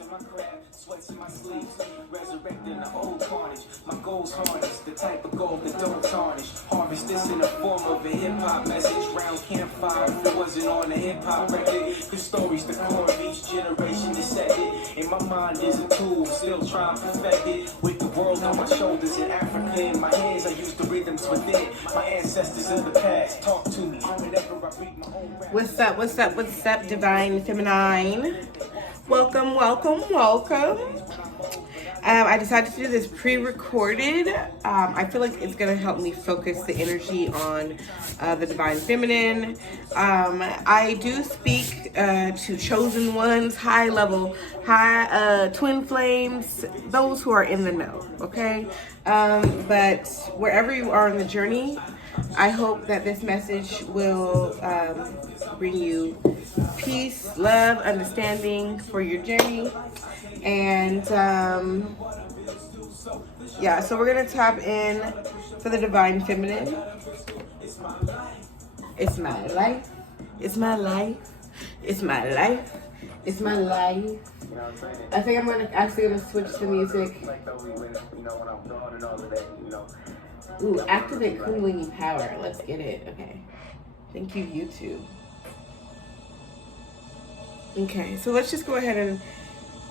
In my craft, sweats in my sleeves, resurrecting the old carnage. My goals harness, the type of gold that don't tarnish. Harvest this in the form of a hip-hop message. Round campfire, if it wasn't on a hip-hop record. The stories, the core of each generation dissected. In my mind is a tool, still trying to perfect it. With the world on my shoulders in Africa in my hands, I use the rhythms within. My ancestors in the past talk to me whenever I read my own rap. What's up, what's up, what's up, Divine Feminine? Welcome, welcome, welcome. I decided to do this pre-recorded. I feel like it's going to help me focus the energy on the Divine Feminine. I do speak to chosen ones, high level, twin flames, those who are in the know, okay? But wherever you are in the journey, I hope that this message will bring you peace, love, understanding for your journey. And yeah, so we're gonna tap in for the Divine Feminine. It's my life. It's my life. It's my life. It's my life. I think I'm actually gonna switch the music. Ooh, activate Kundalini power. Let's get it. Okay. Thank you, YouTube. Okay, so let's just go ahead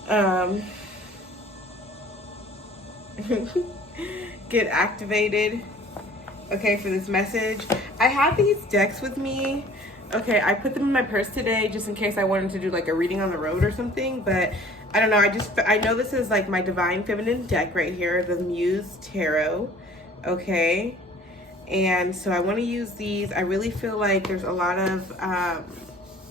and get activated, okay, for this message. I have these decks with me. Okay, I put them in my purse today just in case I wanted to do like a reading on the road or something, but I don't know. I know this is like my Divine Feminine deck right here, the Muse Tarot, okay? And so I want to use these. I really feel like there's a lot of,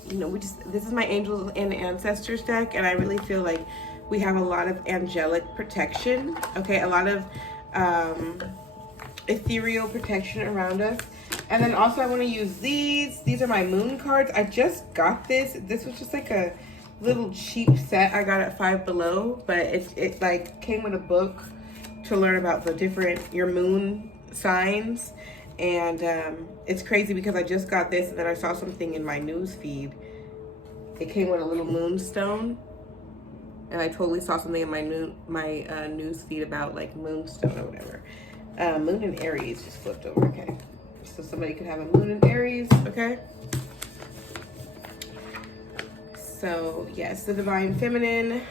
you know, this is my Angels and Ancestors deck, and I really feel like we have a lot of angelic protection, okay? A lot of ethereal protection around us. And then also I want to use these. These are my moon cards. I just got this. This was just like a little cheap set I got at Five Below, but it like came with a book to learn about the different, your moon signs. And it's crazy because I just got this and then I saw something in my news feed. It came with a little moonstone, and I totally saw something in my news feed about like moonstone or whatever. Moon and Aries just flipped over. Okay, so somebody could have a moon and Aries. Okay. So yes, the Divine Feminine.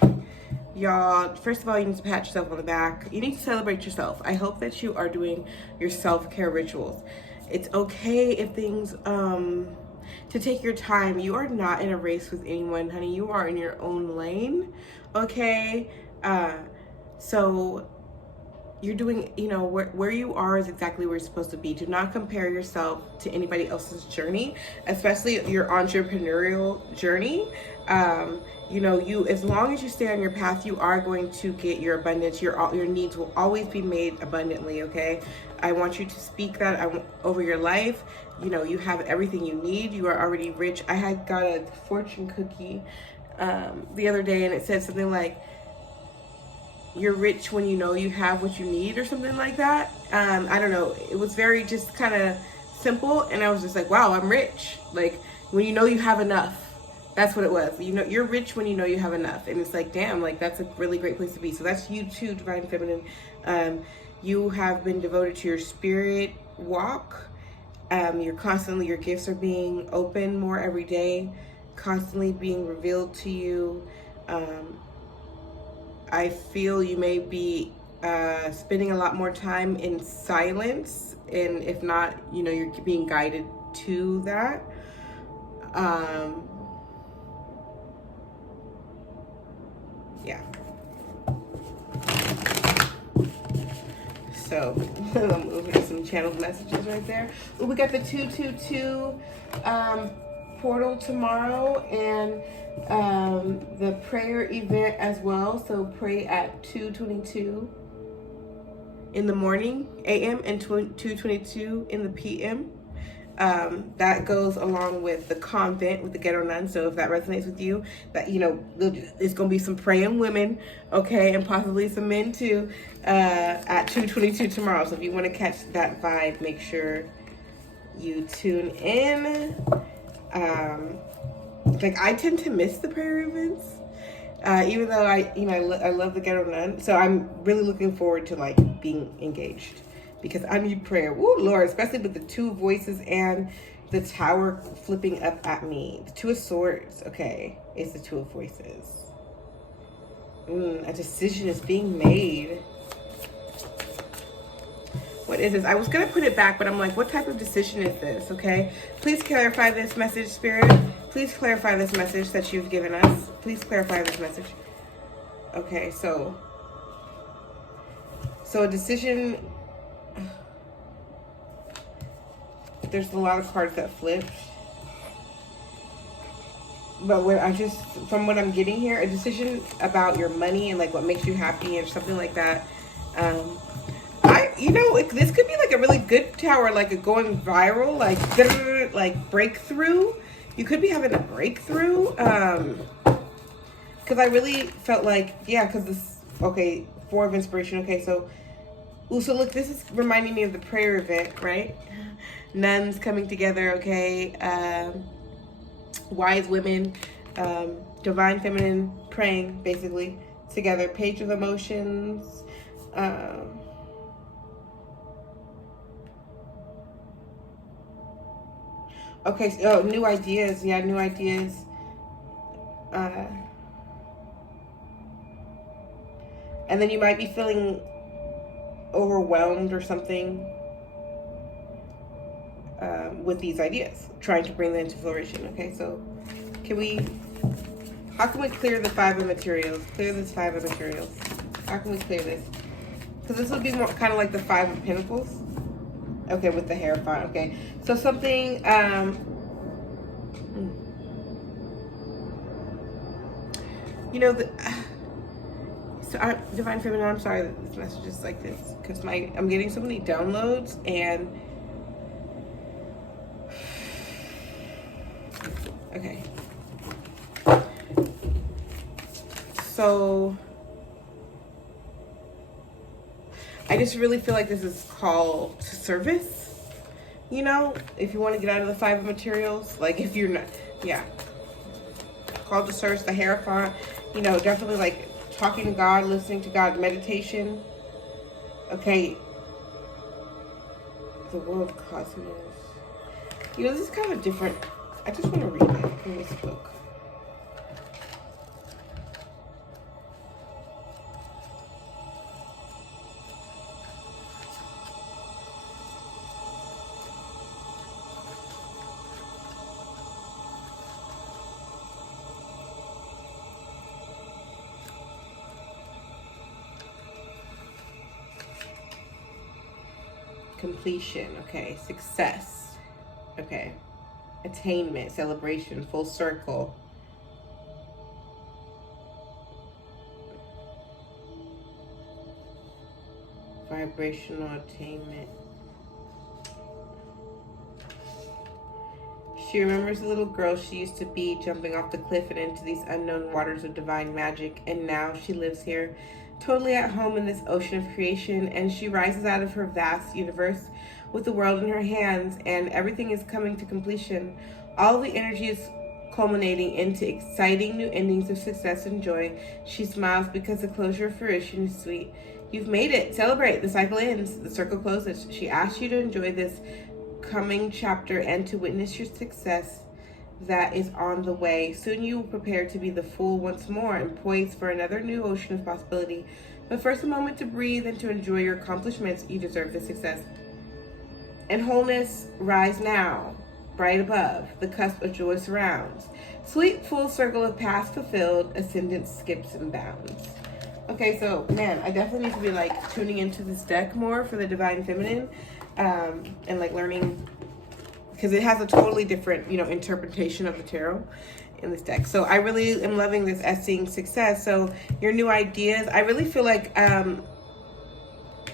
Y'all, first of all, you need to pat yourself on the back. You need to celebrate yourself. I hope that you are doing your self-care rituals. It's okay if things, to take your time. You are not in a race with anyone, honey. You are in your own lane, okay? So you're doing, you know, where you are is exactly where you're supposed to be. Do not compare yourself to anybody else's journey, especially your entrepreneurial journey. You know, as long as you stay on your path, you are going to get your abundance. Your needs will always be made abundantly, okay? I want you to speak that over your life. You know, you have everything you need. You are already rich. I had got a fortune cookie the other day, and it said something like, you're rich when you know you have what you need, or something like that. I don't know. It was very just kind of simple, and I was just like, wow, I'm rich. Like, when you know you have enough. That's what it was. You know, you're rich when you know you have enough. And it's like, damn, like that's a really great place to be. So that's you too, Divine Feminine. You have been devoted to your spirit walk. Your gifts are being open more every day, constantly being revealed to you. I feel you may be spending a lot more time in silence. And if not, you know, you're being guided to that. Yeah. So I'm moving to some channeled messages right there. Ooh, we got the 222 portal tomorrow, and the prayer event as well. So pray at 2:22 in the morning a.m. and 2:22 in the p.m. That goes along with the convent with the ghetto nuns. So if that resonates with you, that, you know, there's gonna be some praying women, okay, and possibly some men too, at 2:22 tomorrow. So if you want to catch that vibe, make sure you tune in. like, I tend to miss the prayer events, even though I love the ghetto nun. So I'm really looking forward to like being engaged, because I need prayer. Woo, Lord, especially with the two voices and the tower flipping up at me. The Two of Swords, okay, it's the Two of Voices. A decision is being made. What is this? I was going to put it back, but I'm like, what type of decision is this? Okay. Please clarify this message, Spirit. Please clarify this message that you've given us. Please clarify this message. Okay. So a decision. There's a lot of cards that flip. But from what I'm getting here, a decision about your money and like what makes you happy or something like that. This could be like a really good tower, like a going viral, like breakthrough. You could be having a breakthrough. Because I really felt like, yeah, because this, okay, Four of Inspiration. Okay, so look, this is reminding me of the prayer event, right? Nuns coming together, okay? Wise women, divine feminine praying, basically, together. Page of Emotions. Okay, so new ideas. Yeah, new ideas. And then you might be feeling overwhelmed or something with these ideas, trying to bring them into flourishing. Okay, so how can we clear the Five of Materials? Clear this Five of Materials. How can we clear this? Because this would be more kind of like the Five of Pentacles. Okay, with the Hierophant. Okay, so something, Divine Feminine, I'm sorry that this message is like this, because I'm getting so many downloads, and okay. So I just really feel like this is call to service, if you want to get out of the Five of Materials, like if you're not, yeah, call to service, the Hierophant, definitely like talking to God, listening to God, meditation. Okay, the World Cosmos. This is kind of different. I just want to read it from this book. Completion, okay. Success, okay. Attainment, celebration, full circle. Vibrational attainment. She remembers the little girl she used to be, jumping off the cliff and into these unknown waters of divine magic, and now she lives here, totally at home in this ocean of creation, and she rises out of her vast universe with the world in her hands, and everything is coming to completion. All the energy is culminating into exciting new endings of success and joy. She smiles because the closure of fruition is sweet. You've made it. Celebrate. The cycle ends. The circle closes. She asks you to enjoy this coming chapter and to witness your success that is on the way. Soon you will prepare to be the fool once more and poised for another new ocean of possibility. But first, a moment to breathe and to enjoy your accomplishments. You deserve this success. And wholeness, rise now, bright above. The cusp of joy surrounds. Sweet full circle of past fulfilled. Ascendance skips and bounds. Okay, so man, I definitely need to be like tuning into this deck more for the Divine Feminine, and like learning, because it has a totally different, interpretation of the tarot in this deck. So I really am loving this as seeing success. So your new ideas, I really feel like,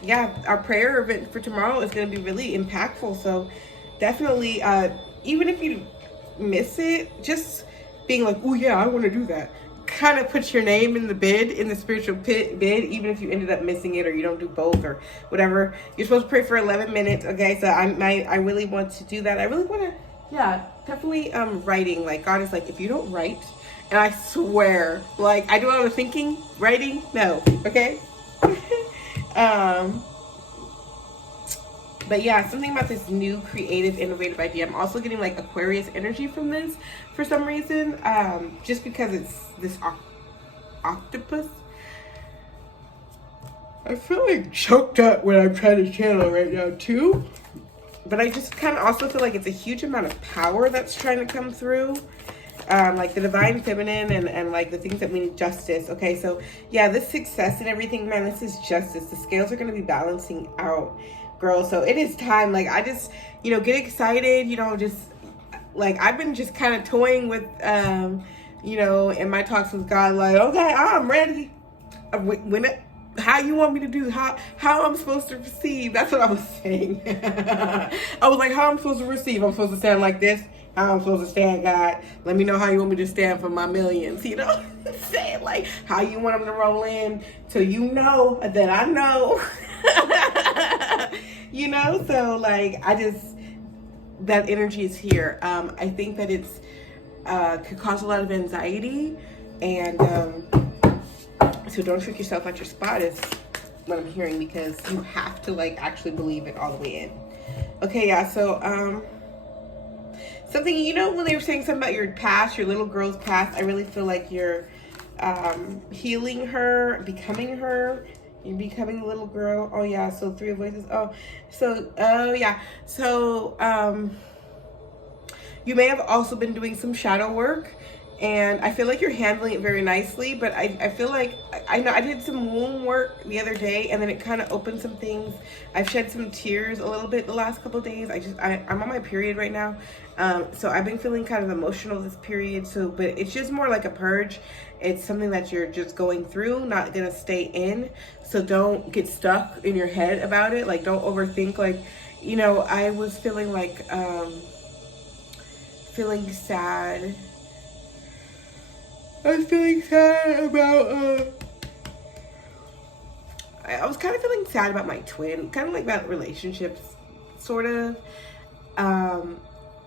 yeah, our prayer event for tomorrow is going to be really impactful. So definitely, even if you miss it, just being like, oh yeah, I want to do that. Kind of put your name in the bid, in the spiritual bid, even if you ended up missing it or you don't do both or whatever. You're supposed to pray for 11 minutes. Okay, so I really want to do that. I really want to Yeah, definitely writing. Like God is like, if you don't write, and I swear, like I do what I was thinking, writing, no, okay? um but yeah, something about this new creative innovative idea. I'm also getting like Aquarius energy from this for some reason. Just because it's this octopus. I feel like choked up when I'm trying to channel right now too. But I just kind of also feel like it's a huge amount of power that's trying to come through. Like the divine feminine and like the things that mean justice. Okay, so yeah, this success and everything, man, this is justice. The scales are going to be balancing out, girl. So it is time. Like I just, get excited, just like I've been just kind of toying with, in my talks with God, like, okay, I'm ready. How you want me to do, how I'm supposed to receive. That's what I was saying. I was like, how I'm supposed to receive. I'm supposed to stand like this. How I'm supposed to stand, God. Let me know how you want me to stand for my millions. Saying like how you want them to roll in so you know that I know. So like that energy is here. I think that it's could cause a lot of anxiety, and so don't trick yourself at your spot is what I'm hearing, because you have to like actually believe it all the way in. Okay, yeah, so something, when they were saying something about your past, your little girl's past, I really feel like you're healing her, becoming her. You're becoming a little girl. Oh yeah, so 3 of voices. Oh yeah. So you may have also been doing some shadow work, and I feel like you're handling it very nicely, but I feel like, I know I did some womb work the other day, and then it kind of opened some things. I've shed some tears a little bit the last couple of days. I'm on my period right now. So I've been feeling kind of emotional this period. So, but it's just more like a purge. It's something that you're just going through, not gonna stay in. So don't get stuck in your head about it. Like, don't overthink. Like, I was feeling like, feeling sad. I was feeling sad about, I was kind of feeling sad about my twin, kind of like about relationships, sort of.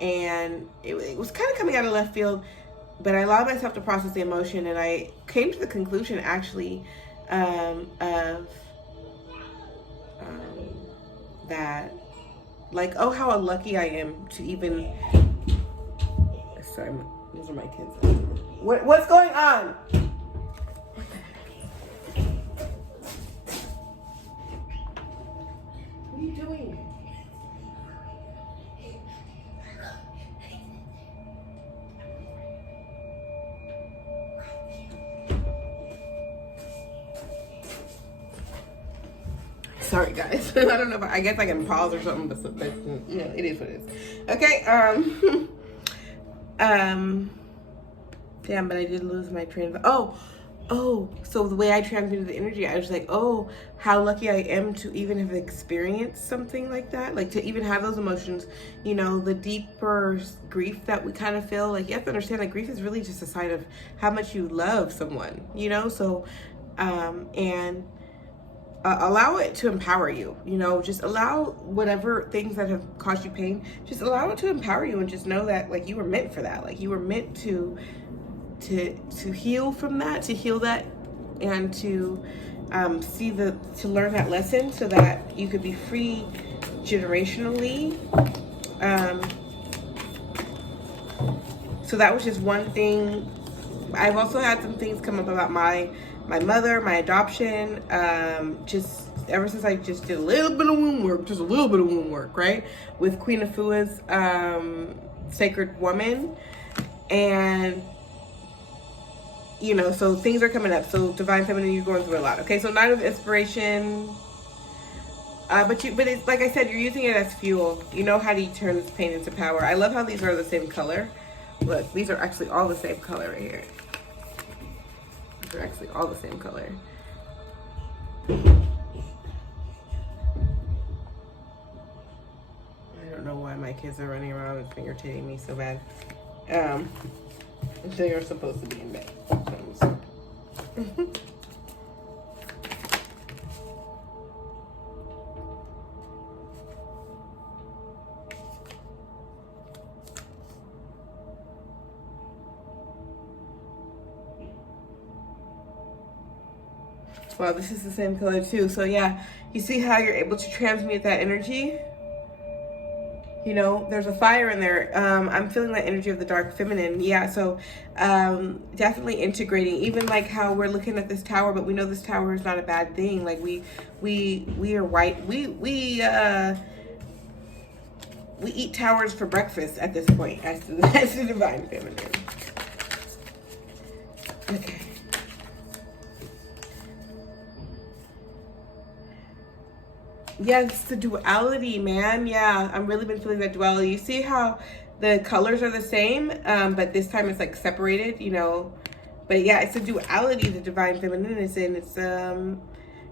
And it was kind of coming out of left field, but I allowed myself to process the emotion, and I came to the conclusion, actually, of that, like, oh, how lucky I am to even, sorry, those are my kids. What's going on? What the heck? What are you doing? Sorry, guys. I don't know if I guess I can pause or something, but it is what it is. Okay. Damn, but I did lose my train of. So the way I transmuted the energy, I was like, oh, how lucky I am to even have experienced something like that, like to even have those emotions. The deeper grief that we kind of feel. Like, you have to understand that grief is really just a sign of how much you love someone. So, and allow it to empower you. Just allow whatever things that have caused you pain, just allow it to empower you, and just know that like you were meant for that. Like you were meant to heal from that, to heal that, and to to learn that lesson so that you could be free generationally. So that was just one thing. I've also had some things come up about my mother, my adoption, just ever since I just did a little bit of womb work, right? With Queen Afua's Sacred Woman. And, so things are coming up. So Divine Feminine, you're going through a lot. Okay, so 9 of Inspiration. But it's like I said, you're using it as fuel. You know how to turn this pain into power. I love how these are the same color. Look, these are actually all the same color right here. They're actually all the same color. I don't know why my kids are running around and finger hitting me so bad. They are supposed to be in bed. Wow, this is the same color too. So yeah, you see how you're able to transmute that energy? You know, there's a fire in there. I'm feeling that energy of the dark feminine. Yeah, so definitely integrating. Even like how we're looking at this tower, but we know this tower is not a bad thing. Like we are white. We eat towers for breakfast at this point. That's the divine feminine. Okay. Yes, the duality, man. Yeah, I've really been feeling that duality. You see how the colors are the same, but this time it's like separated, you know. But yeah, it's a duality the divine feminine is in. It's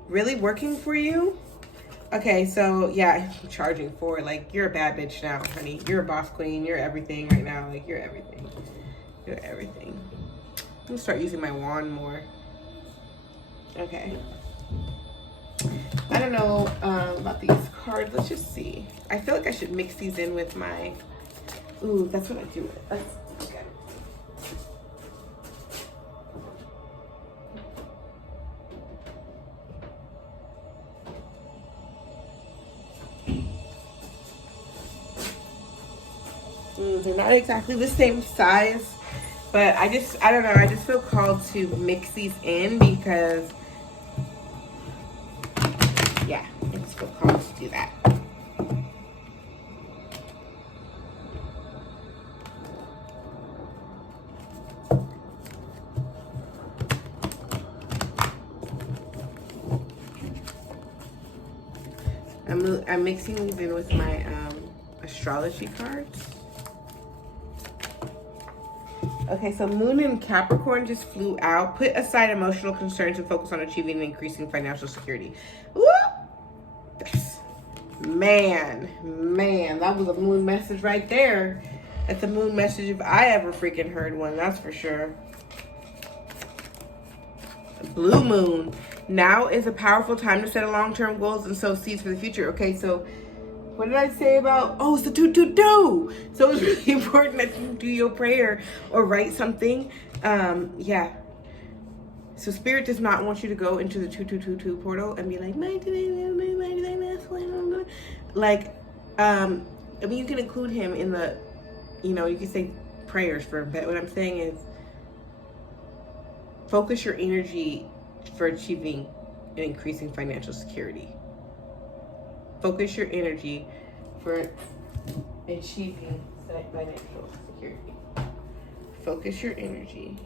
really working for you. Okay, so yeah, I'm charging for, like, you're a bad bitch now, honey. You're a boss queen. You're everything right now. Like, you're everything. You're everything. I'm gonna start using my wand more. Okay. I don't know about these cards. Let's just see. I feel like I should mix these in with my... Ooh, that's what I do. Let's... Okay. They're not exactly the same size, but I don't know. I just feel called to mix these in because... Yeah, I just feel called to do that. I'm mixing these in with my astrology cards. Okay, so Moon in Capricorn just flew out. Put aside emotional concerns and focus on achieving and increasing financial security. Woo! Yes. Man, that was a moon message right there. That's a moon message if I ever freaking heard one, that's for sure. Blue moon. Now is a powerful time to set long-term goals and sow seeds for the future. Okay, so what did I say about, oh, it's the do. So it's really important that you do your prayer or write something. Yeah. So Spirit does not want you to go into the 2222 portal and be like, like, I mean, you can include him in the, you know, you can say prayers for him, but what I'm saying is focus your energy for achieving and increasing financial security. Focus your energy for achieving financial security. Focus your energy.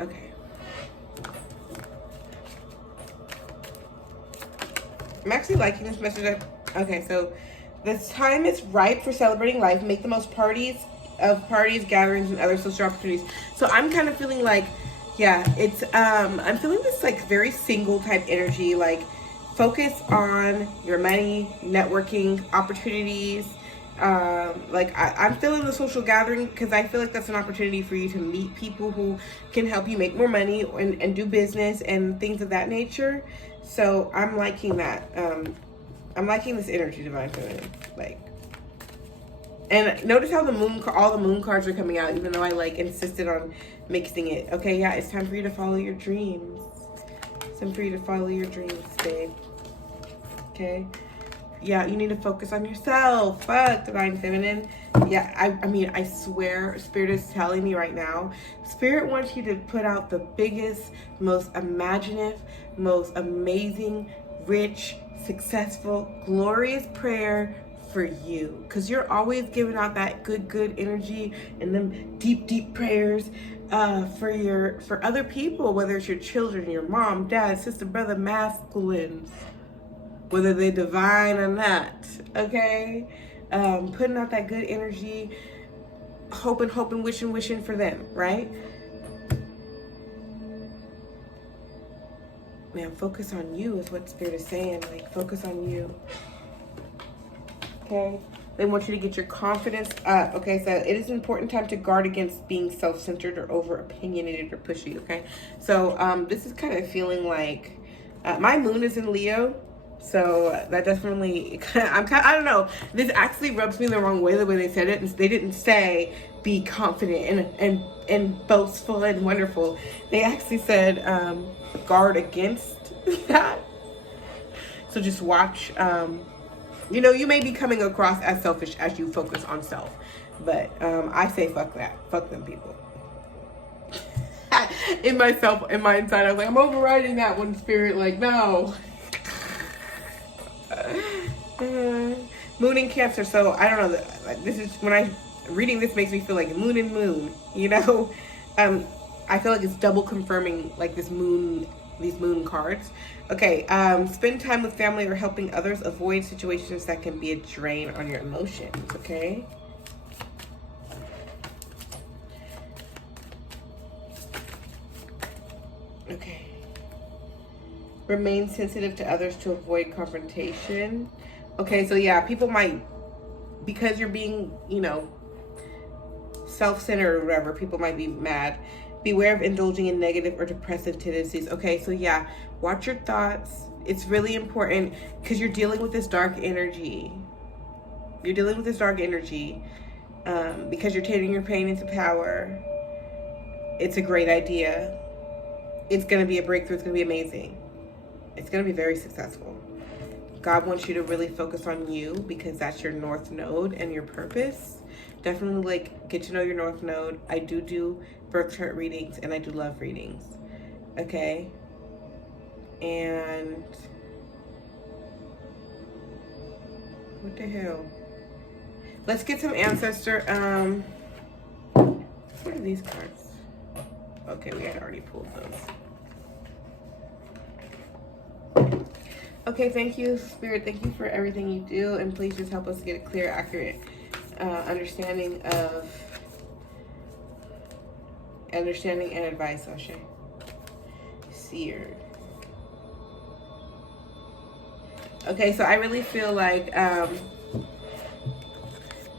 Okay. I'm actually liking this message. Okay, so this time is ripe for celebrating life. Make the most parties, gatherings, and other social opportunities. So I'm kind of feeling like, yeah, it's I'm feeling this like very single type energy. Like focus on your money, networking, opportunities. Like I'm feeling the social gathering because I feel like that's an opportunity for you to meet people who can help you make more money and do business and things of that nature. So I'm liking that. I'm liking this energy, divine feminine. Like, and notice how all the moon cards are coming out, even though I like insisted on mixing it. Okay, yeah, it's time for you to follow your dreams. It's time for you to follow your dreams, babe. Okay. Yeah, you need to focus on yourself. Fuck, divine feminine. Yeah, I mean, I swear, Spirit is telling me right now. Spirit wants you to put out the biggest, most imaginative, most amazing, rich, successful, glorious prayer for you. Because you're always giving out that good energy and them deep prayers for other people, whether it's your children, your mom, dad, sister, brother, masculines. Whether they're divine or not, okay? Putting out that good energy, hoping, wishing for them, right? Man, focus on you is what Spirit is saying. Like, focus on you, okay? They want you to get your confidence up. Okay, so it is an important time to guard against being self-centered or over-opinionated or pushy. Okay, so this is kind of feeling like my moon is in Leo. So that definitely, I don't know. This actually rubs me the wrong way, the way they said it. They didn't say be confident and boastful and wonderful. They actually said guard against that. So just watch. You know, you may be coming across as selfish as you focus on self. But I say fuck that. Fuck them people. In my inside, I was like, I'm overriding that one, spirit. Like, no. Moon in Cancer. So I don't know. This is when reading this makes me feel like moon and moon. You know, I feel like it's double confirming like these moon cards. Okay. Spend time with family or helping others. Avoid situations that can be a drain on your emotions. Okay. Okay. Remain sensitive to others to avoid confrontation. Okay, so yeah, people might, because you're being, you know, self-centered or whatever, people might be mad. Beware of indulging in negative or depressive tendencies. Okay, so yeah, watch your thoughts. It's really important because you're dealing with this dark energy. You're dealing with this dark energy because you're turning your pain into power. It's a great idea. It's going to be a breakthrough. It's going to be amazing. It's going to be very successful. God wants you to really focus on you because that's your North Node and your purpose. Definitely like get to know your North Node. I do birth chart readings and I do love readings. Okay. And what the hell? Let's get some ancestor. What are these cards? Okay, we had already pulled those. Okay, thank you, Spirit. Thank you for everything you do. And please just help us get a clear, accurate understanding and advice, Ashe. Seer. Okay, so I really feel like,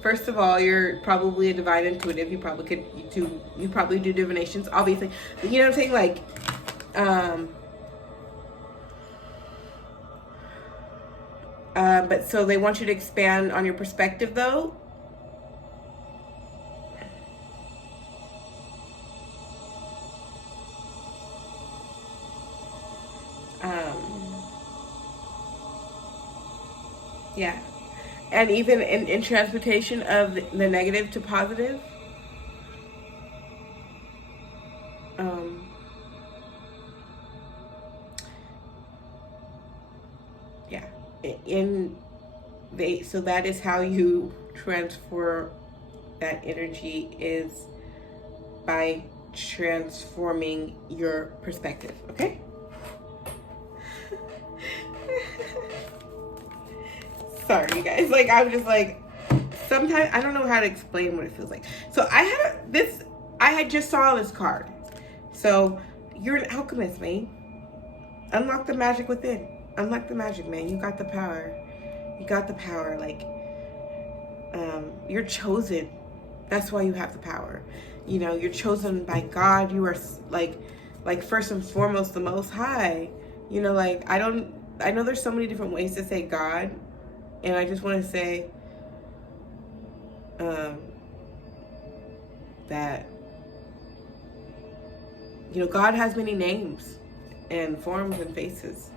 first of all, you're probably a divine intuitive. You probably do divinations, obviously. You know what I'm saying? Like, but so they want you to expand on your perspective, though. Yeah. And even in transmutation of the negative to positive. Yeah. So that is how you transfer that energy, is by transforming your perspective. Okay? Sorry, you guys. Like, I'm just like, sometimes I don't know how to explain what it feels like. So I had just saw this card. So you're an alchemist, man. Unlock the magic within. Unlock the magic, man. You got the power. You got the power. Like, you're chosen. That's why you have the power. You know, you're chosen by God. You are like first and foremost the Most High. You know, like, I know there's so many different ways to say God. And I just want to say that, you know, God has many names and forms and faces.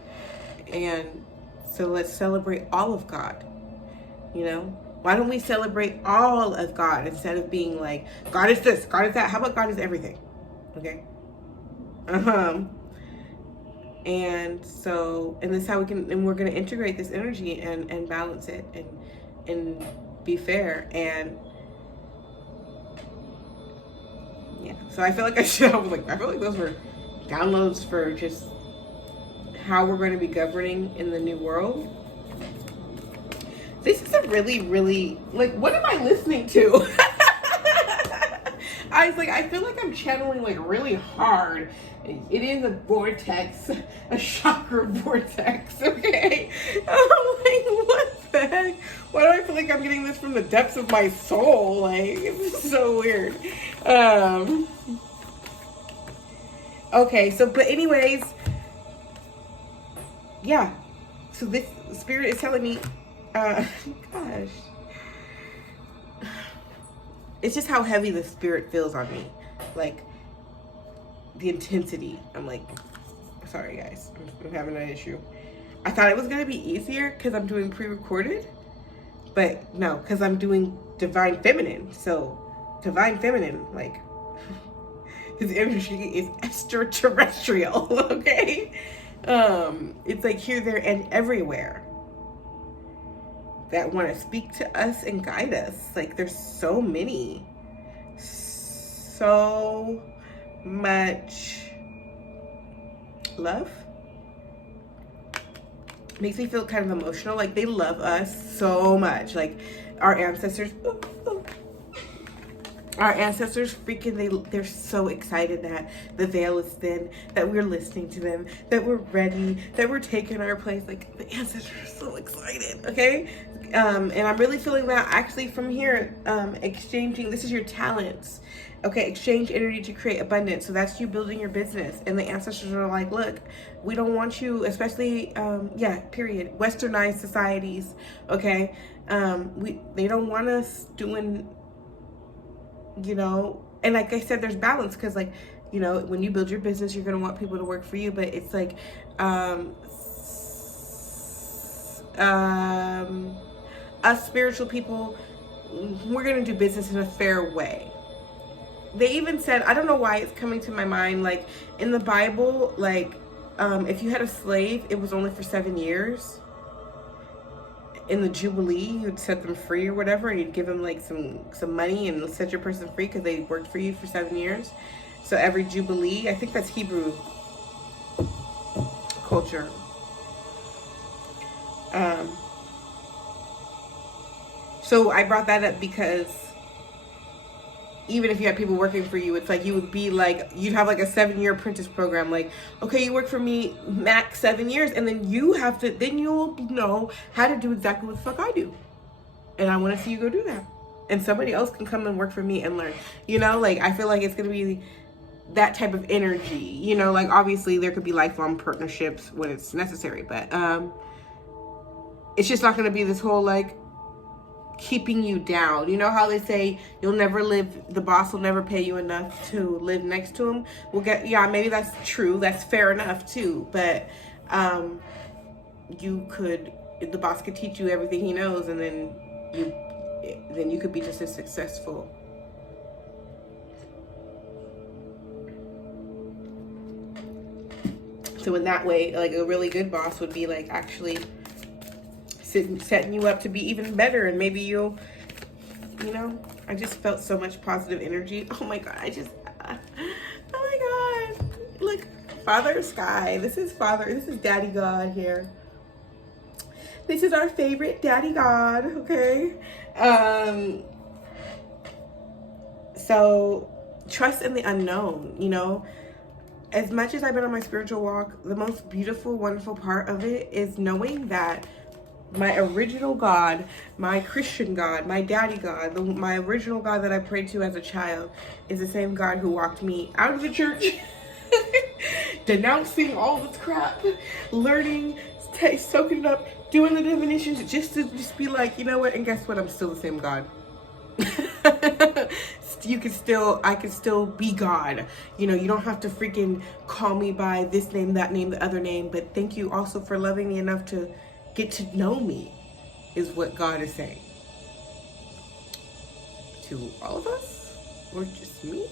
And so let's celebrate all of God, you know? Why don't we celebrate all of God instead of being like, God is this, God is that? How about God is everything? Okay? And so, and this is how we're going to integrate this energy and balance it and be fair. And yeah, so I feel like I feel like those were downloads for just how we're going to be governing in the new world. This is a really, really, like, what am I listening to? I was like, I feel like I'm channeling like really hard. It is a vortex, a chakra vortex, okay? I'm like, what the heck? Why do I feel like I'm getting this from the depths of my soul? Like, it's so weird. Okay, so, but anyways, yeah. So this spirit is telling me, gosh. It's just how heavy the spirit feels on me. Like, the intensity. I'm like, sorry guys, I'm having an issue. I thought it was going to be easier because I'm doing pre-recorded. But no, because I'm doing Divine Feminine. So, Divine Feminine, like, his energy is extraterrestrial, okay? It's like here, there, and everywhere that want to speak to us and guide us. Like, there's so many. So much love. Makes me feel kind of emotional. Like, they love us so much. Like, our ancestors, freaking, they're so excited that the veil is thin, that we're listening to them, that we're ready, that we're taking our place. Like, the ancestors are so excited, okay? And I'm really feeling that actually from here, exchanging, this is your talents. Okay, exchange energy to create abundance. So that's you building your business. And the ancestors are like, look, we don't want you, especially, period. Westernized societies, okay? They don't want us doing, and like I said, there's balance. Because, like, when you build your business, you're going to want people to work for you. But it's like, us spiritual people, we're going to do business in a fair way. They even said, I don't know why it's coming to my mind, like in the Bible, like if you had a slave, it was only for 7 years. In the Jubilee, you'd set them free or whatever, and you'd give them like some money and set your person free because they worked for you for 7 years. So every Jubilee, I think that's Hebrew culture. So I brought that up because even if you had people working for you, it's like you would be like, you'd have like a 7-year apprentice program. Like, okay, you work for me max 7 years, and then you'll know how to do exactly what the fuck I do. And I want to see you go do that. And somebody else can come and work for me and learn. Like, I feel like it's going to be that type of energy. Like, obviously there could be lifelong partnerships when it's necessary, but it's just not going to be this whole like keeping you down. You know how they say the boss will never pay you enough to live next to him? Maybe that's true. That's fair enough too. But the boss could teach you everything he knows, and then you could be just as successful. So in that way, like, a really good boss would be like actually setting you up to be even better, and maybe I just felt so much positive energy. Oh my god, oh my god, look, Father Sky, this is Daddy God here. This is our favorite Daddy God, okay? So trust in the unknown. As much as I've been on my spiritual walk, the most beautiful, wonderful part of it is knowing that my original God, my Christian God, my daddy God, my original God that I prayed to as a child is the same God who walked me out of the church, denouncing all this crap, learning, soaking it up, doing the definitions, just to be like, you know what, and guess what, I'm still the same God. I can still be God. You don't have to freaking call me by this name, that name, the other name, but thank you also for loving me enough to get to know me, is what God is saying to all of us, or just me.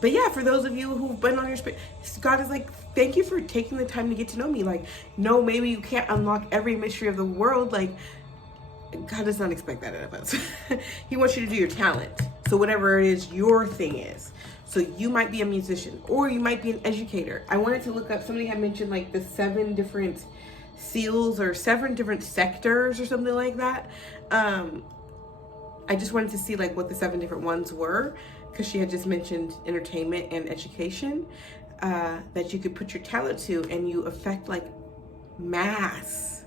But yeah, for those of you who've been on your spirit, God is like, thank you for taking the time to get to know me. Like, no, maybe you can't unlock every mystery of the world. Like, God does not expect that out of us. He wants you to do your talent. So whatever it is your thing is. So you might be a musician, or you might be an educator. I wanted to look up, somebody had mentioned like the 7 different seals or 7 different sectors or something like that. I just wanted to see like what the 7 different ones were, because she had just mentioned entertainment and education. that you could put your talent to, and you affect like mass.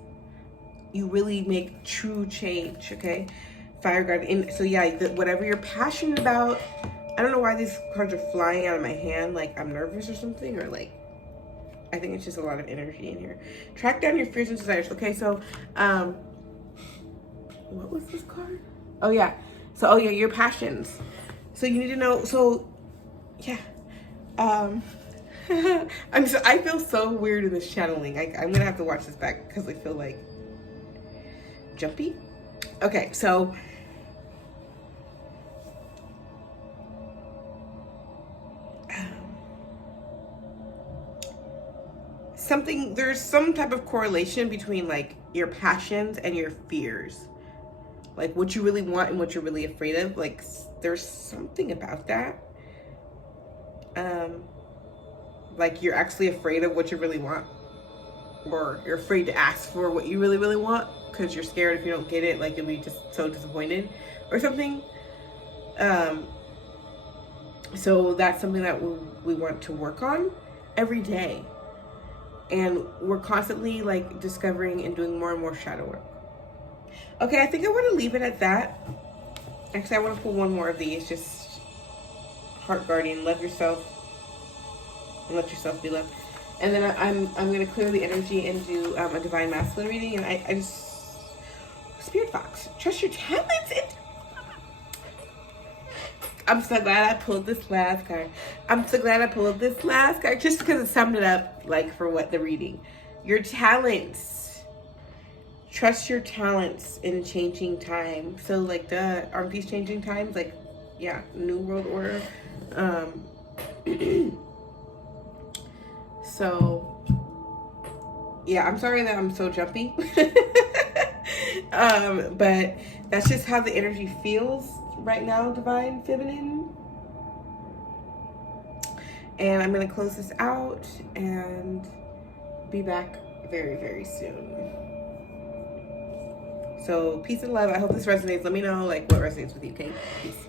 You really make true change, okay? Fire Guardian. So yeah, whatever you're passionate about, I don't know why these cards are flying out of my hand, like I'm nervous or something, or like, I think it's just a lot of energy in here. Track down your fears and desires. Okay, so, what was this card? Oh yeah, so, oh yeah, your passions. So you need to know, so, yeah. I feel so weird in this channeling. I'm gonna have to watch this back because I feel like jumpy. Okay, so there's some type of correlation between like your passions and your fears, like what you really want and what you're really afraid of. Like there's something about that. Like you're actually afraid of what you really want, or you're afraid to ask for what you really, really want because you're scared if you don't get it, like you'll be just so disappointed or something. So that's something that we want to work on every day. And we're constantly like discovering and doing more and more shadow work. Okay, I think I want to leave it at that. Actually, I want to pull one more of these. Just Heart Guardian, love yourself and let yourself be loved. And then I'm gonna clear the energy and do a Divine Masculine reading. And I just, Spirit Box, trust your talents. I'm so glad I pulled this last card. Just because it summed it up, like, for what the reading. Your talents. Trust your talents in changing time. So, like, aren't these changing times? Like, yeah, New World Order. So, yeah, I'm sorry that I'm so jumpy. But that's just how the energy feels right now, Divine Feminine. And I'm going to close this out and be back very, very soon. So peace and love. I hope this resonates. Let me know like what resonates with you, okay? Peace.